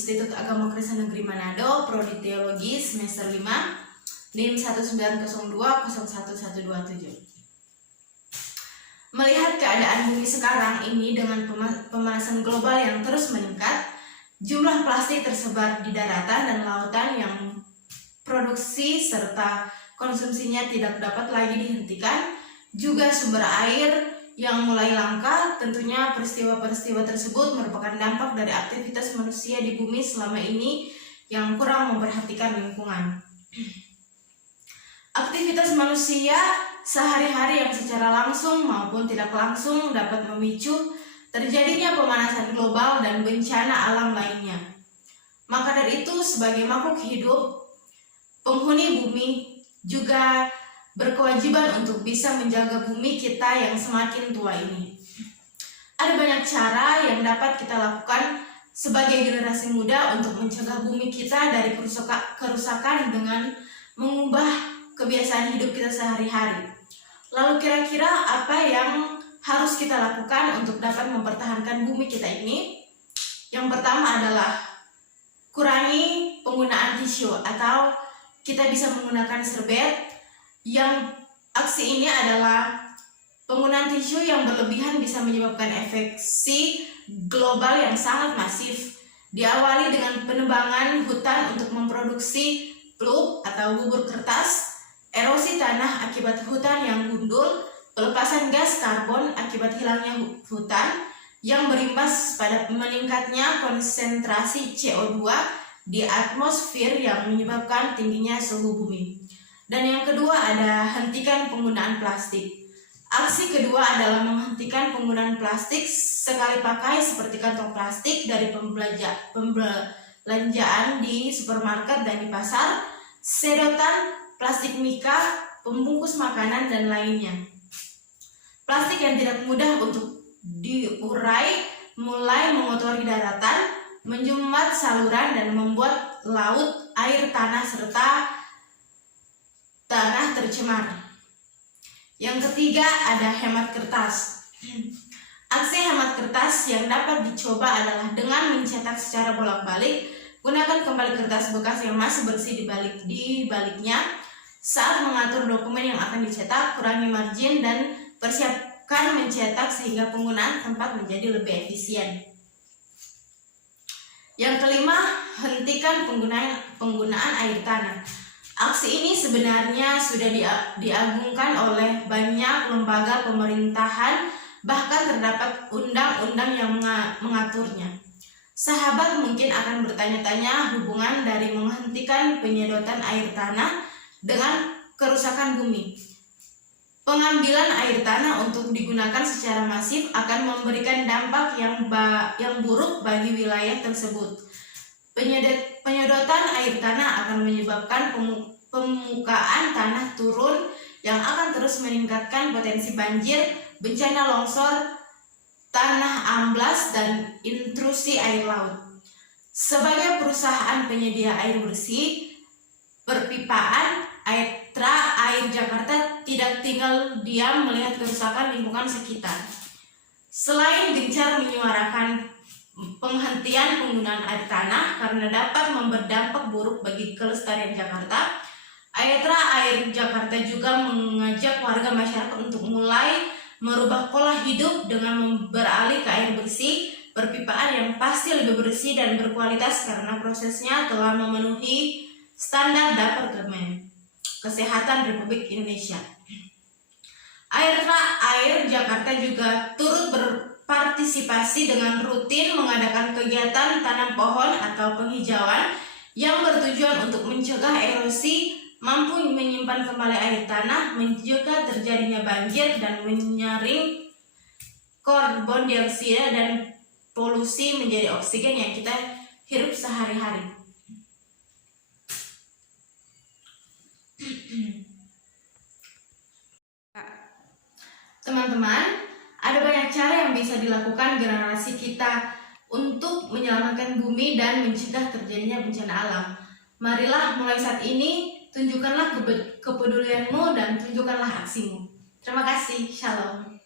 Institut Agama Kristen Negeri Manado, Prodi Teologi semester 5, NIM 190201127. Melihat keadaan bumi sekarang ini dengan pemanasan global yang terus meningkat, jumlah plastik tersebar di daratan dan lautan yang produksi serta konsumsinya tidak dapat lagi dihentikan, juga sumber air yang mulai langka. Tentunya peristiwa-peristiwa tersebut merupakan dampak dari aktivitas manusia di bumi selama ini yang kurang memperhatikan lingkungan. Aktivitas manusia sehari-hari yang secara langsung maupun tidak langsung dapat memicu terjadinya pemanasan global dan bencana alam lainnya. Maka dari itu, sebagai makhluk hidup, penghuni bumi juga berkewajiban untuk bisa menjaga bumi kita yang semakin tua ini. Ada banyak cara yang dapat kita lakukan sebagai generasi muda untuk mencegah bumi kita dari kerusakan dengan mengubah kebiasaan hidup kita sehari-hari. Lalu kira-kira apa yang harus kita lakukan untuk dapat mempertahankan bumi kita ini? Yang pertama adalah kurangi penggunaan tisu, atau kita bisa menggunakan serbet. Yang aksi ini adalah penggunaan tisu yang berlebihan bisa menyebabkan efeksi global yang sangat masif. Diawali dengan penebangan hutan untuk memproduksi pulp atau bubur kertas, erosi tanah akibat hutan yang gundul, pelepasan gas karbon akibat hilangnya hutan yang berimbas pada meningkatnya konsentrasi CO2 di atmosfer yang menyebabkan tingginya suhu bumi. Dan yang kedua ada hentikan penggunaan plastik. Aksi kedua adalah menghentikan penggunaan plastik sekali pakai seperti kantong plastik dari pembelanjaan di supermarket dan di pasar, sedotan, plastik mika, pembungkus makanan, dan lainnya. Plastik yang tidak mudah untuk diurai mulai mengotori daratan, menjumbat saluran, dan membuat laut, air, tanah, serta tanah tercemar. Yang ketiga ada hemat kertas. Aksi hemat kertas yang dapat dicoba adalah dengan mencetak secara bolak-balik. Gunakan kembali kertas bekas yang masih bersih di baliknya. Saat mengatur dokumen yang akan dicetak, kurangi margin dan persiapkan mencetak sehingga penggunaan tempat menjadi lebih efisien. Yang kelima, hentikan penggunaan air tanah. Aksi ini sebenarnya sudah diagungkan oleh banyak lembaga pemerintahan, bahkan terdapat undang-undang yang mengaturnya. Sahabat mungkin akan bertanya-tanya hubungan dari menghentikan penyedotan air tanah dengan kerusakan bumi. Pengambilan air tanah untuk digunakan secara masif akan memberikan dampak yang buruk bagi wilayah tersebut. Penyedotan air tanah akan menyebabkan permukaan tanah turun yang akan terus meningkatkan potensi banjir, bencana longsor, tanah amblas, dan intrusi air laut. Sebagai perusahaan penyedia air bersih, perpipaan, Air Jakarta tidak tinggal diam melihat kerusakan lingkungan sekitar. Selain gencar menyuarakan penghentian penggunaan air tanah karena dapat berdampak buruk bagi kelestarian Jakarta, Air Jakarta juga mengajak warga masyarakat untuk mulai merubah pola hidup dengan beralih ke air bersih, perpipaan yang pasti lebih bersih dan berkualitas karena prosesnya telah memenuhi standar Departemen Kesehatan Republik Indonesia. Air Jakarta juga turut berpartisipasi dengan rutin mengadakan kegiatan tanam pohon atau penghijauan yang bertujuan untuk mencegah erosi, mampu menyimpan kembali air tanah, mencegah terjadinya banjir, dan menyaring karbon dioksida dan polusi menjadi oksigen yang kita hirup sehari-hari. Teman-teman, ada banyak cara yang bisa dilakukan generasi kita untuk menyelamatkan bumi dan mencegah terjadinya bencana alam. Marilah mulai saat ini, tunjukkanlah kepedulianmu dan tunjukkanlah aksimu. Terima kasih, shalom.